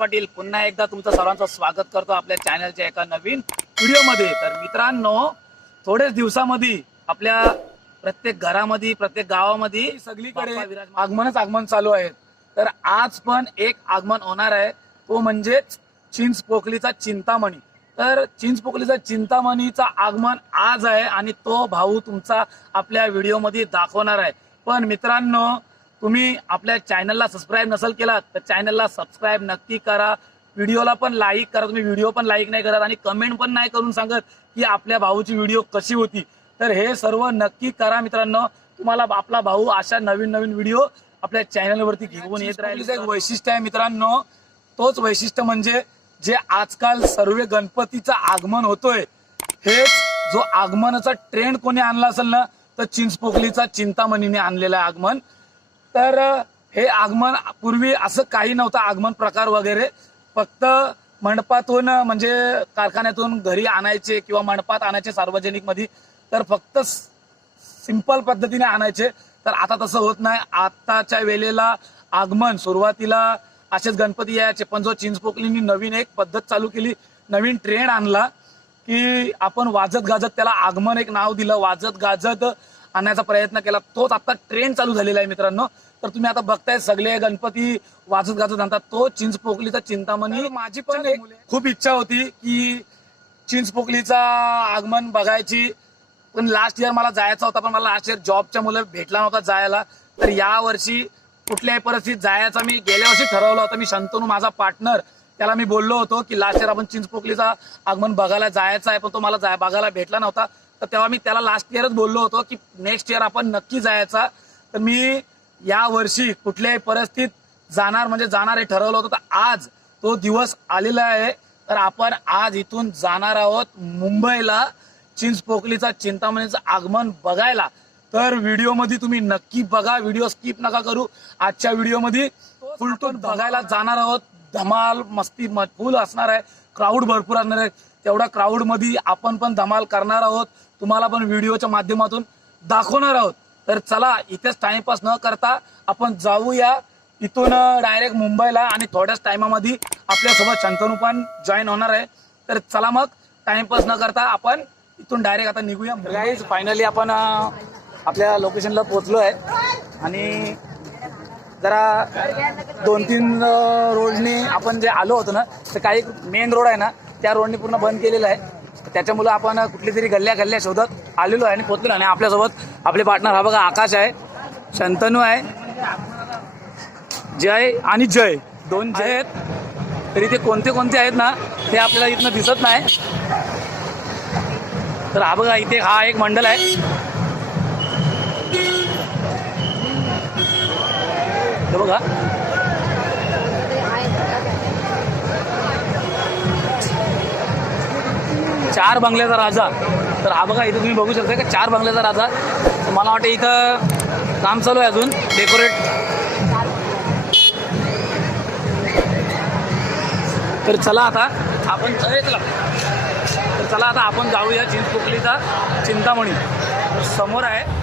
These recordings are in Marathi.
पाटील पुन्हा एकदा तुमचं सर्वांचं स्वागत करतो आपल्या चॅनलच्या एका नवीन व्हिडिओमध्ये. तर मित्रांनो थोडेच दिवसामध्ये आपल्या प्रत्येक घरामध्ये प्रत्येक गावामध्ये सगळीकडे आगमनच आगमन चालू आहे. तर आज पण एक आगमन होणार आहे. तो म्हणजेच चिंच पोकलीचा चिंतामणी. तर चिंच पोकलीचा चिंतामणीचा आगमन आज आहे आणि तो भाऊ तुमचा आपल्या व्हिडिओमध्ये दाखवणार आहे. पण मित्रांनो तुम्ही आपल्या चॅनलला सबस्क्राईब नसेल केला तर चॅनलला सबस्क्राईब नक्की करा. व्हिडिओला पण लाईक करा. तुम्ही व्हिडिओ पण लाईक नाही करत आणि कमेंट पण नाही करून सांगत की आपल्या भाऊची व्हिडिओ कशी होती. तर हे सर्व नक्की करा मित्रांनो. तुम्हाला आपला भाऊ अशा नवीन नवीन व्हिडिओ आपल्या चॅनलवरती घेऊन येत राहील. एक वैशिष्ट्य आहे मित्रांनो. तोच वैशिष्ट्य म्हणजे जे आजकाल सर्व गणपतीचं आगमन होतोय हेच जो आगमनाचा ट्रेंड कोणी आणला असेल ना तर चिंचपोकलीचा चिंतामणीने आणलेला आहे आगमन. तर हे आगमन पूर्वी असं काही नव्हतं आगमन प्रकार वगैरे. फक्त मंडपातून म्हणजे कारखान्यातून घरी आणायचे किंवा मंडपात आणायचे सार्वजनिकमध्ये तर फक्त सिंपल पद्धतीने आणायचे. तर आता तसं होत नाही. आताच्या वेळेला आगमन सुरुवातीला असेच गणपती यायचे पण जो चिंचपोकलींनी नवीन एक पद्धत चालू केली नवीन ट्रेंड आणला की आपण वाजत गाजत त्याला आगमन एक नाव दिलं. वाजत गाजत आणण्याचा प्रयत्न केला. तोच आता ट्रेंड चालू झालेला आहे मित्रांनो. तर तुम्ही आता बघताय सगळे गणपती वाजत गाजत आणतात तो चिंचपोकलीचा चिंतामणी माझी पण एक खूप इच्छा होती की चिंचपोकलीचा आगमन बघायची. पण लास्ट इयर मला जायचा होता पण मला लास्ट इयर जॉबच्या मुलं भेटला नव्हता जायला. तर या वर्षी कुठल्याही परिस्थितीत जायचा मी गेल्या वर्षी ठरवलं होतं. मी शंतनू माझा पार्टनर त्याला मी बोललो होतो की लास्ट इयर आपण चिंचपोकलीचा आगमन बघायला जायचा आहे पण तो मला जाय बघायला भेटला नव्हता. तर तेव्हा मी त्याला लास्ट इयरच बोललो होतो की नेक्स्ट इयर आपण नक्की जायचा. तर मी या वर्षी कुठल्याही परिस्थितीत जाणार म्हणजे जाणार हे ठरवलं होतं. तर आज तो दिवस आलेला आहे. तर आपण आज इथून जाणार आहोत मुंबईला. चिंचपोकलीचा चिंतामणीचं आगमन बघायला. तर व्हिडिओमध्ये तुम्ही नक्की बघा. व्हिडिओ स्किप नका करू. आजच्या व्हिडिओमध्ये फुल टून बघायला जाणार आहोत. धमाल मस्ती म- फुल असणार आहे. क्राऊड भरपूर असणार आहे. तेवढ्या क्राऊडमध्ये आपण पण धमाल करणार आहोत. तुम्हाला पण व्हिडिओच्या माध्यमातून दाखवणार आहोत. तर चला इथेच टाइमपास न करता आपण जाऊया इथून डायरेक्ट मुंबईला आणि थोड्याच टायमामध्ये आपल्यासोबत शंतनू पण जॉईन होणार आहे. तर चला मग टाइमपास न करता आपण इथून डायरेक्ट आता निघूया. गाईज फायनली आपण आपल्या लोकेशनला पोहोचलो आहे. आणि जरा दोन तीन रोडनी रोडने आपण जे आलो होतो ना तर काही मेन रोड आहे ना त्या रोडने पूर्ण बंद केलेला आहे. त्याच्यामुळं आपण कुठली तरी गल्ल्या गल्ल्या शोधत आलेलो आहे आणि पोहोचलो आणि आपल्यासोबत आपले पार्टनर हा बघा आकाश आहे शंतनू आहे. जय आणि जय. दोन जय आहेत. तर इथे कोणते कोणते आहेत ना ते आपल्याला इथनं दिसत नाही. तर हा बघा इथे हा एक मंडल आहे. बघा. चार बंगल्याचा राजा. तर हा बघा इथं तुम्ही बघू शकता का चार बंगल्याचा राजा. तर मला वाटतं इथं काम चालू आहे अजून डेकोरेट तर चला आता आपण चला. तर चला आता आपण जाऊया चिंचपोकलीचा चिंतामणी. समोर आहे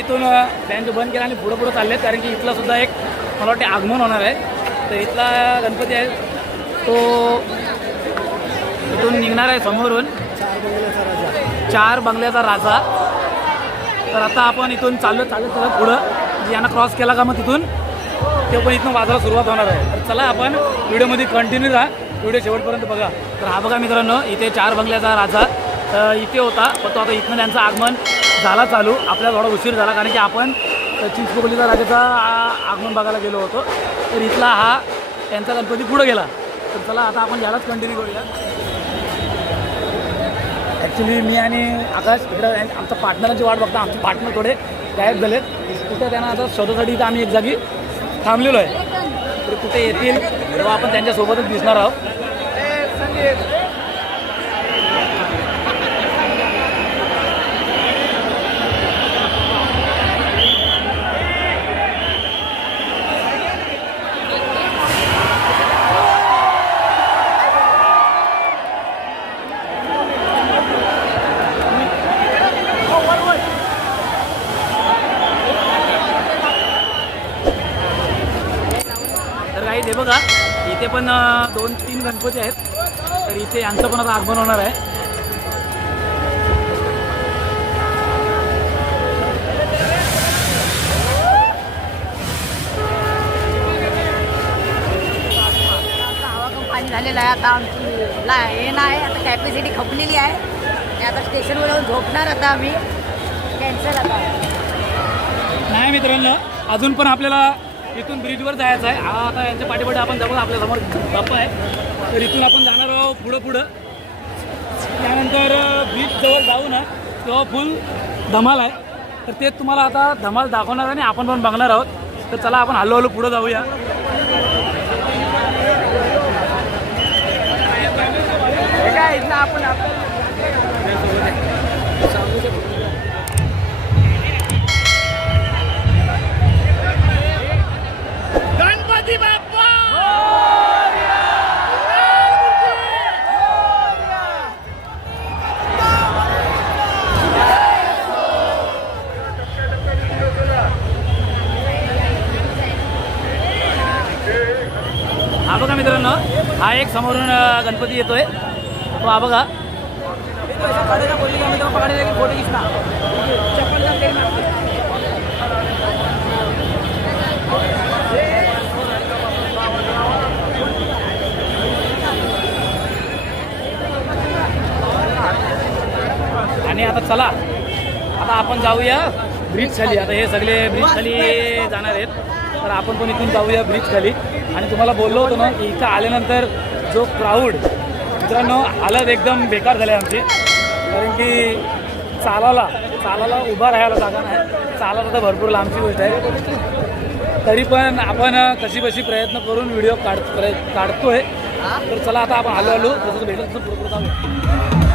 इथून बँच बंद केला आणि पुढं पुढं चालले आहेत कारण की इथला सुद्धा एक मला वाटते आगमन होणार आहे. तर इथला गणपती आहे. तो इथून निघणार आहे समोरून. चार बंगल्याचा राजा. तर आता आपण इथून चाललो चालत चालत पुढं. म्हणजे यांना क्रॉस केला का मग तिथून? ते पण इथून वाजायला सुरुवात होणार आहे. तर चला आपण व्हिडिओमध्ये कंटिन्यू राहा. व्हिडिओ शेवटपर्यंत बघा. तर हा बघा मित्रांनो इथे चार बंगल्याचा राजा इथे होता. पण तो आता इथनं त्यांचं आगमन झाला चालू. आपल्याला थोडा उशीर झाला कारण की आपण चिंचपोकलीचा राजाचा आगमन बघायला गेलो होतो. तर इथला हा त्यांचा गणपती पुढं गेला. तर चला आता आपण यालाच कंटिन्यू करूया. ॲक्च्युली मी आणि आकाश इकडं आमच्या पार्टनरांची वाट बघता आमचे पार्टनर थोडे गायब झालेत कुठे त्यांना आता शोधासाठी इथं आम्ही एक जागी थांबलेलो आहे. तर कुठे येतील तेव्हा आपण त्यांच्यासोबतच दिसणार आहोत तर काही ते बघा इथे पण दोन तीन गणपती आहेत. तर इथे यांचं पण आता आगमन होणार आहे. झालेलं आहे. आता आमची ला हे नाही आता कॅपॅसिटी खपलेली आहे. आणि आता स्टेशनवर येऊन झोपणार आता आम्ही. कॅन्सल आता. नाही मित्रांनो अजून पण आपल्याला इथून ब्रिजवर जायचं आहे. आता यांच्या पाठीपाठी आपण जवळ आपल्यासमोर धप्पा आहे. तर इथून आपण जाणार आहोत पुढं पुढं. त्यानंतर बीच जवळ जाऊ ना तेव्हा फुल धमाल आहे. तर ते तुम्हाला आता धमाल दाखवणार आणि आपण पण बघणार आहोत. तर चला आपण हळूहळू पुढं जाऊया. आपण आपण समोरून अं, गणपती येतोय तो हा बघा आणि आता चला आता आपण जाऊया ब्रिज खाली. आता हे सगळे ब्रिज खाली जाणार आहेत. तर आपण पण इथून जाऊया ब्रिज खाली. आणि तुम्हाला बोललो होतो ना की इथं आल्यानंतर जो क्राऊड मित्रांनो हालत एकदम बेकार झाली आमची. कारण की चालाला चालाला उभा राहायला जागा नाही. चालत आता भरपूर लांबची गोष्ट आहे. तरी पण आपण कशी बशी प्रयत्न करून व्हिडिओ काढ काढतोय. तर चला आता आपण हळू हळू जसं तसं जाऊया.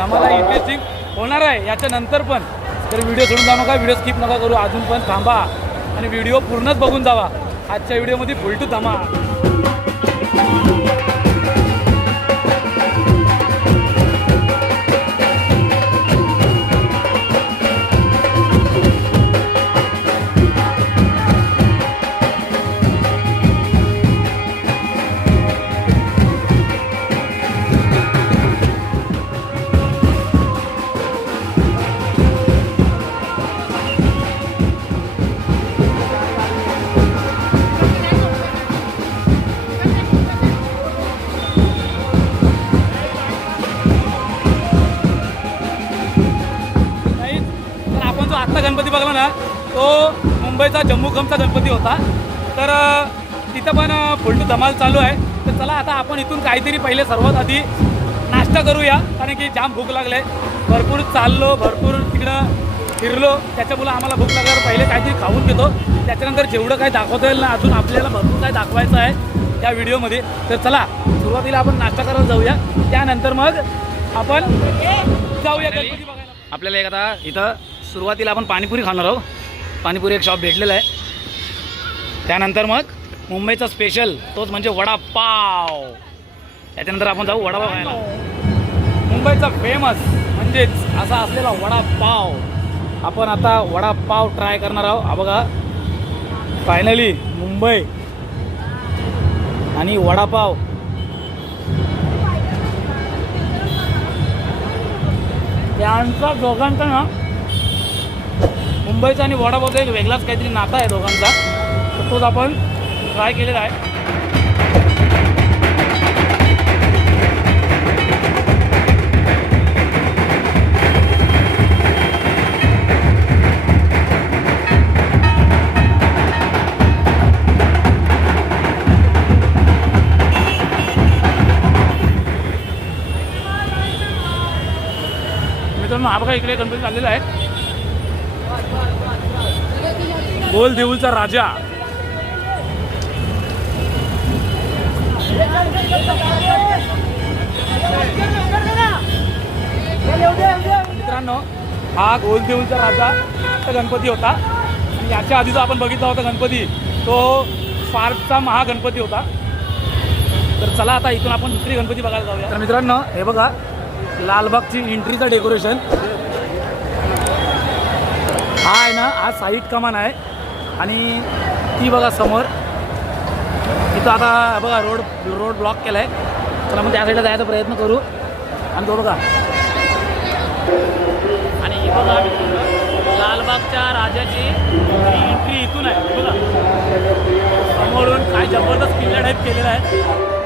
धमाला इंटरेस्टिंग होणार आहे. याच्या नंतर पण. तर व्हिडिओ सोडून जाऊ नका व्हिडिओ स्किप नका करू. अजून पण थांबा आणि व्हिडिओ पूर्णच बघून जावा. आजच्या व्हिडिओमध्ये फुल टू आत्ता ना तो मुंबईचा जम्मू खमचा गणपती होता. तर तिथं पण फुलटू धमाल चालू आहे. तर चला आता आपण इथून काहीतरी पहिले सर्वात आधी नाश्ता करूया कारण की जाम भूक लागले. भरपूर चाललो भरपूर तिकडं फिरलो. त्याच्यामुळं आम्हाला भूक लागल्यावर पहिले काहीतरी खाऊन घेतो. त्याच्यानंतर जेवढं काही दाखवता येईल ना अजून आपल्याला भरपूर काय दाखवायचं आहे या व्हिडिओमध्ये. तर चला सुरुवातीला आपण नाश्ता करायला जाऊया. त्यानंतर मग आपण जाऊया गणपती बघायला. आपल्याला एक आता इथं सुरुवातीला आपण पाणीपुरी खाणार आहोत. पाणीपुरी एक शॉप भेटलेलं आहे. त्यानंतर मग मुंबईचा स्पेशल तोच म्हणजे वडापाव. त्याच्यानंतर आपण जाऊ वडापाव खायला. मुंबईचा फेमस म्हणजेच असा असलेला वडापाव. आपण आता वडापाव ट्राय करणार आहोत. हा बघा. फायनली मुंबई आणि वडापाव. त्यांचा दोघांचा ना मुंबईचा आणि वडापावचा एक वेगळाच काहीतरी नाता आहे दोघांचा. तर तोच आपण ट्राय केलेला आहे. मित्रांनो हा बघा इकडे गणपती चाललेला आहे. गोल देऊळचा राजा. मित्रांनो हा गोल देऊळचा राजा तर गणपती होता. आणि याच्या आधी जो आपण बघितला होता गणपती तो फारचा महागणपती होता. तर चला आता इथून आपण दुसरी गणपती बघायला जाऊया. तर मित्रांनो हे बघा लालबागची एंट्रीचं डेकोरेशन हा आहे ना हा साईट कमान आहे. आणि ती बघा समोर. इथं आता बघा रोड रोड ब्लॉक केला आहे तर मग त्या साईडला जायचा प्रयत्न करू. आणि तो बघा. आणि ही बघा लालबागच्या राजाची एंट्री इथून आहे. बघा. समोरून काय जबरदस्त किल्ला टाईप केलेला आहे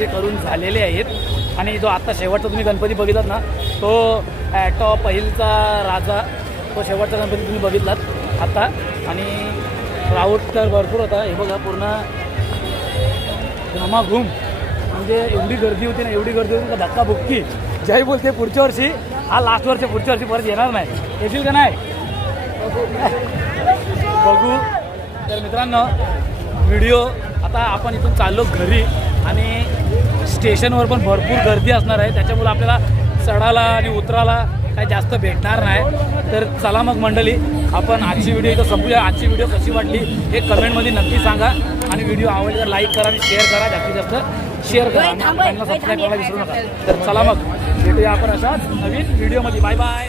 जे करून झालेले आहेत. आणि जो आत्ता शेवटचा तुम्ही गणपती बघितलात ना तो ॲटॉ पहिलचा राजा तो शेवटचा गणपती तुम्ही बघितलात आता. आणि राऊत तर भरपूर होता. हे बघा पूर्ण घुम म्हणजे एवढी गर्दी होती ना एवढी गर्दी होती का धक्का बुक्की. जय बोलते पुढच्या वर्षी. हा लास्ट वर्ष पुढच्या वर्षी परत येणार नाही. येशील का नाही? बघू. तर मित्रांनो व्हिडिओ आता आपण इथून चाललो घरी. आणि स्टेशनवर पण भरपूर गर्दी असणार आहे. त्याच्यामुळे आपल्याला चढायला आणि उतरायला काही जास्त भेटणार नाही. तर चला मग मंडळी आपण आजची व्हिडिओ इथं संपूया. आजची व्हिडिओ कशी वाटली हे कमेंटमध्ये नक्की सांगा. आणि व्हिडिओ आवडली तर लाईक करा आणि शेअर करा. जास्तीत जास्त शेअर करा. आणि सबस्क्राईब करायला विसरू नका. तर चला मग भेटूया आपण अशाच नवीन व्हिडिओमध्ये बाय बाय